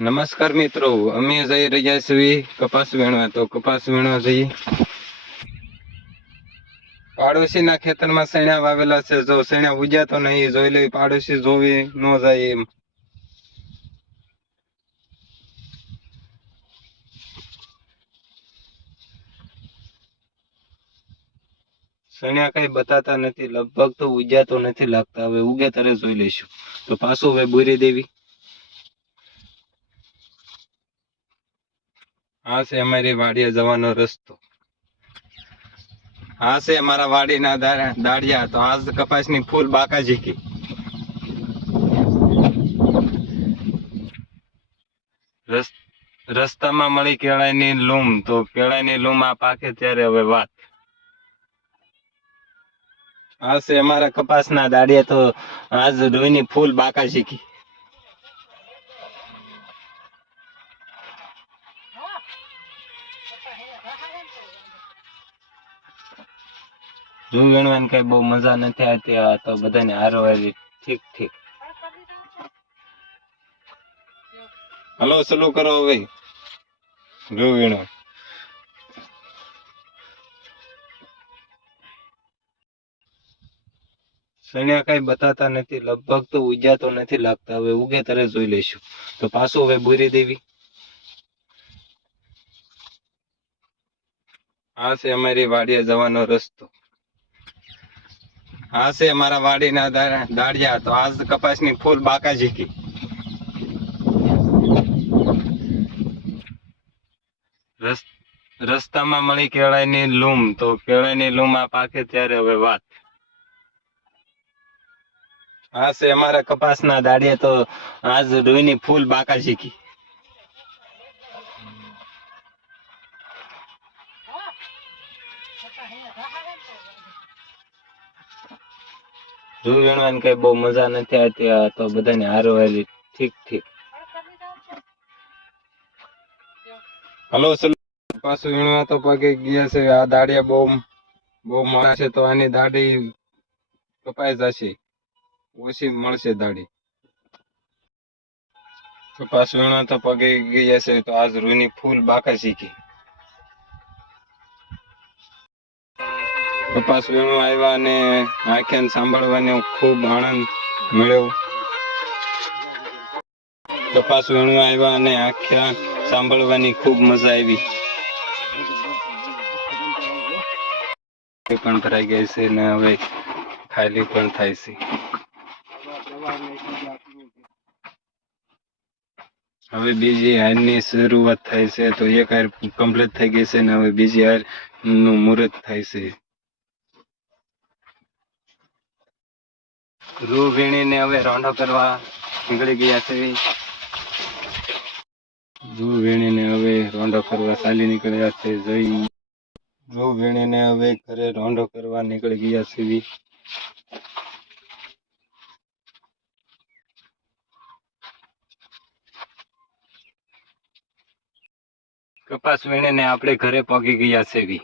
નમસ્કાર મિત્રો, અમે જઈ રહ્યા છીએ કપાસ વીણવા. તો કપાસ વીણવા જઈએ. પાડોશીના ખેતરમાં સૈણા વાવેલા છે. જો સૈણા ઉગ્યા તો નહીં, જોઈ લઈ. પાડોશી જોવી ન જાય એમ. સૈણા કઈ બતાતા નથી, લગભગ તો ઉગ્યા તો નથી લાગતા. હવે ઉગે ત્યારે જોઈ લઈશું. તો પાછું હવે બોરી દેવી. આ છે અમારી વાડીએ જવાનો રસ્તો. આ છે અમારા વાડીના દાડિયા. તો આજ કપાસની ફૂલ બાકા ઝીકી. રસ્તામાં મળી કેળાની લૂમ. તો કેળાની લૂમ આ પાકે ત્યારે હવે વાત. આ છે અમારા કપાસના દાડિયા. તો આજ ડોઈની ફૂલ બાકા ઝીકી. રૂ વીણવાની કઈ બહુ મજા નથી આવતી. આ તો બધાને હારવારી ઠીક ઠીક. હલો, ચાલુ કરો હવે રૂ વીણો. સૈણા કઈ બતાતા નથી, લગભગ તો ઉગ્યા તો નથી લાગતા. હવે ઉગે ત્યારે જોઈ લઈશું. તો પાછું હવે બોરી દેવી. આ છે અમારી વાડીએ જવાનો રસ્તો. આ છે અમારા વાડીના દાડિયા. તો આજ કપાસની ફૂલ બાકા ઝીકી. રસ્તામાં મળી કેળાની લૂમ. તો કેળાની લૂમ આ પાકે ત્યારે હવે વાત. આ છે અમારા કપાસના દાડિયા. તો આજ ડોઈની ફૂલ બાકા ઝીકી. રૂ વીણવાની કઈ બહુ મજા નથી આવતી. આ તો બધાને હારવારી ઠીક ઠીક. હલો, પાછું વીણવા તો પગે ગયા છે. આ દાડિયા બહુ મોડા છે. તો આની દાઢી કપાઈ જશે, ઓછી મળશે દાઢી. કપાસ વીણવા તો પગે ગયા છે. તો આજ રૂની ફૂલ બાકા શીખી. કપાસ વીણવા આવ્યા અને આખ્યાન સાંભળવાનો ખૂબ આનંદ મળ્યો. કપાસ વીણવા આવ્યા અને આખ્યાન સાંભળવાની ખૂબ મજા આવી. પણ ભરાઈ ગઈ છે ને હવે ખાલી પણ થાય છે. હવે બીજી હારની શરૂઆત થાય છે. તો એક હાર કમ્પ્લીટ થઈ ગઈ છે ને હવે બીજી હાર નું મુહૂર્ત થાય છે. રૂ વીણીને હવે રોંઢો કરવા નીકળી ગયા છે. રૂ વીણીને હવે રોંઢો કરવા ચાલી નીકળ્યા છે. રૂ વીણીને હવે ઘરે રોંઢો કરવા નીકળી ગયા છે. કપાસ વીણીને આપણે ઘરે પહોંચી ગયા છે.